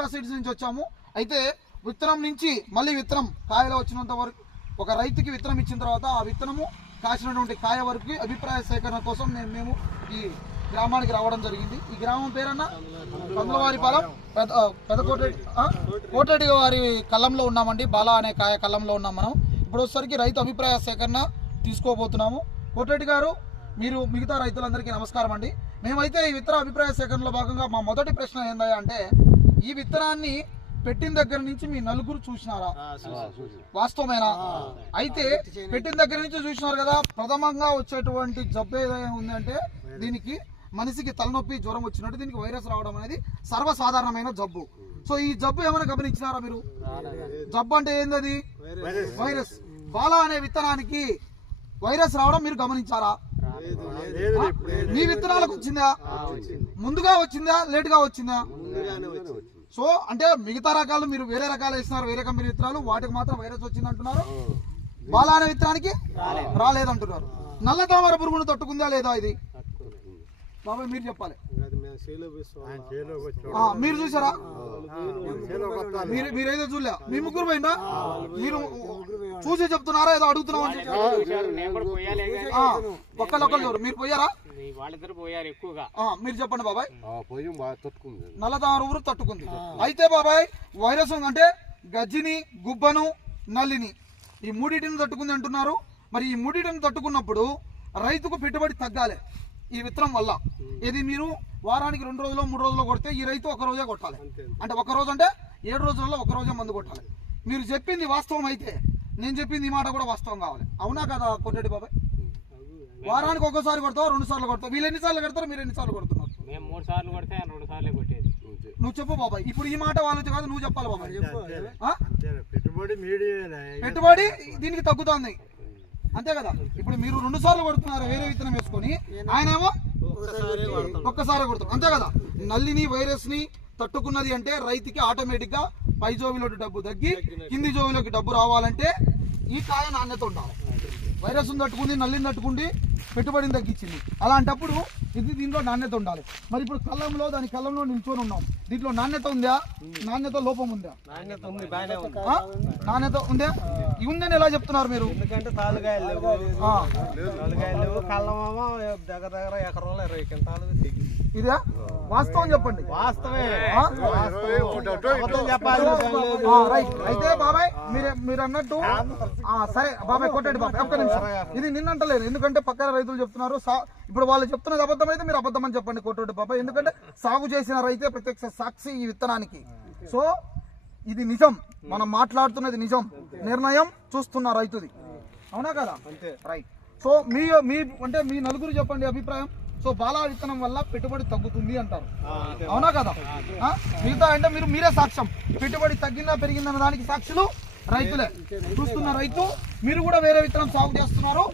Extra seeds నుంచి వచ్చాము. అయితే విత్తనం నుంచి మళ్ళీ విత్తనం కాయలో వచ్చినంత వరకు ఒక రైతుకి విత్తనం ఇచ్చిన తర్వాత ఆ విత్తనము కాసినటువంటి కాయ వరకు అభిప్రాయ సేకరణ కోసం నేను మేము ఈ గ్రామానికి రావడం జరిగింది. ఈ గ్రామం పేరన్నా కందులవారిపాలెం. పెద్ద పెద్ద కోటరెడ్డి కోటరెడ్డి వారి కళ్ళంలో ఉన్నామండి. బాల అనే కాయ కళ్ళంలో ఉన్నాం మనం. ఇప్పుడు వచ్చేసరికి రైతు అభిప్రాయ సేకరణ తీసుకోబోతున్నాము. కోటరెడ్డి గారు మీరు మిగతా రైతులందరికీ నమస్కారం అండి మేమైతే ఈ విత్తన అభిప్రాయ సేకరణలో భాగంగా మా మొదటి ప్రశ్న ఏందా అంటే ఈ విత్తనాన్ని పెట్టిన దగ్గర నుంచి మీ నలుగురు చూసినారా? వాస్తవమేనా? అయితే పెట్టిన దగ్గర నుంచి చూసినారు కదా ప్రథమంగా వచ్చేటువంటి జబ్బు ఏదైనా ఉందంటే దీనికి మనిషికి తలనొప్పి జ్వరం వచ్చినట్టు దీనికి వైరస్ రావడం అనేది సర్వసాధారణమైన జబ్బు. సో ఈ జబ్బు ఏమైనా గమనించినారా మీరు? జబ్బు అంటే ఏందది? వైరస్. బాలా అనే విత్తనానికి వైరస్ రావడం మీరు గమనించారా? మీ విత్తనాలకు వచ్చిందా. ముందుగా వచ్చిందా లేటుగా వచ్చిందా? సో అంటే మిగతా రకాలు మీరు వేరే రకాలు వేసినారు వేరే కంపెనీ విత్తనాలు వాటికి మాత్రం వైరస్ వచ్చింది అంటున్నారు బాలా అనే విత్తనానికి రాలేదంటున్నారు. నల్ల తామర పురుగును తట్టుకుందా లేదా ఇది? బాబాయ్ మీరు చెప్పాలి. మీరు చూసారా? మీరు మీరేదో చూడలే. మీ ముగ్గురు పోయిందా మీరు చూసి చెప్తున్నారా? ఏదో అడుగుతున్నామని నేను కూడా పోయాలి ఆ, ఒక్కళ్ళొక్కళ్ళు ఎవరు మీరు పోయారా? వాళ్ళిద్దరు పోయారు ఎక్కువగా. ఆ, మీరు చెప్పండి బాబాయ్. పొయ్యి బాగా తట్టుకుంది. నల్లతామర ఊరు తట్టుకుంది అయితే బాబాయ్ వైరస్ అంటే గజ్జిని గుబ్బను నల్లిని. ఈ మూడింటిని తట్టుకుంది అంటున్నారు. మరి ఈ మూడింటిని తట్టుకున్నప్పుడు రైతుకు పెట్టుబడి తగ్గాలి ఈ విత్తనం వల్ల. ఇది మీరు వారానికి రెండు రోజులు మూడు రోజులు కొడితే ఈ రైతు ఒక రోజే కొట్టాలి. అంటే ఒక రోజు అంటే ఏడు రోజులలో ఒక రోజే మందు కొట్టాలి. మీరు చెప్పింది వాస్తవం అయితే నేను చెప్పింది ఈ మాట కూడా వాస్తవం కావాలి. అవునా కదా కొట్టేటి బాబాయ్? వారానికి ఒక్కసారి కొడతావు రెండు సార్లు కొడతావు? వీళ్ళు ఎన్నిసార్లు కొడతారు మీరు ఎన్నిసార్లు కొడుతున్నారు? మేము మూడు సార్లు కొడితే ఆయన రెండు సార్లు కొట్టేది. నువ్వు చెప్పు బాబాయ్. ఇప్పుడు ఈ మాట వాళ్ళకి కాదు నువ్వు చెప్పాలి బాబాయ్? పెట్టుబడి పెట్టుబడి దీనికి తగ్గుతుంది. అంతే కదా? ఇప్పుడు మీరు రెండు సార్లు కొడుతున్నారు వేరే విత్తనం వేసుకొని ఆయన ఏమో ఒక్కసారి కొడుతారు అంతే కదా? నల్లిని వైరస్ని తట్టుకున్నది అంటే రైతుకి ఆటోమేటిక్గా పై జోబిలోకి డబ్బు తగ్గి కింది జోబిలోకి డబ్బు రావాలంటే ఈ కాయ నాణ్యత ఉండాలి. వైరస్ తట్టుకుంది నల్లిని తట్టుకుంది పెట్టుబడిని తగ్గించింది. అలాంటప్పుడు ఇది దీంట్లో నాణ్యత ఉండాలి. మరి ఇప్పుడు కళ్ళంలో దాని కళ్ళంలో నిల్చొని ఉన్నాం. దీంట్లో నాణ్యత ఉందా? నాణ్యత లోపం ఉందా? నాణ్యత ఉంది ఉందని ఎలా చెప్తున్నారు మీరు? ఎందుకంటే తాలుగాయలు కళ్ళమేమో దగ్గర దగ్గర ఎకరంలో ఇరవై క్వింటాలు తెగి ఇదా? వాస్తవం చెప్పండి. వాస్తవే. అయితే బాబాయ్ మీరు మీరు అన్నట్టు సరే బాబాయ్ కొట్టండి బాబాయ్. ఒక్క నిమిషం. ఇది నిన్నంటలేదు. ఎందుకంటే పక్కన రైతులు చెప్తున్నారు. ఇప్పుడు వాళ్ళు చెప్తున్నది అబద్ధం అయితే మీరు అబద్ధం అని చెప్పండి కొట్టండి బాబాయ్ ఎందుకంటే సాగు చేసిన రైతే ప్రత్యక్ష సాక్షి ఈ విత్తనానికి. సో ఇది నిజం. మనం మాట్లాడుతున్నది నిజం. నిర్ణయం చూస్తున్న రైతుది. అవునా కదా? రైట్ సో మీ మీ అంటే మీ నలుగురు చెప్పండి అభిప్రాయం. సో బాలా విత్తనం వల్ల పెట్టుబడి తగ్గుతుంది అంటారు. అవునా కదా? మిగతా అంటే మీరు మీరే సాక్ష్యం. పెట్టుబడి తగ్గిందా పెరిగిందన్న దానికి సాక్షులు రైతులే. చూస్తున్న రైతు మీరు కూడా వేరే విత్తనం సాగు చేస్తున్నారు.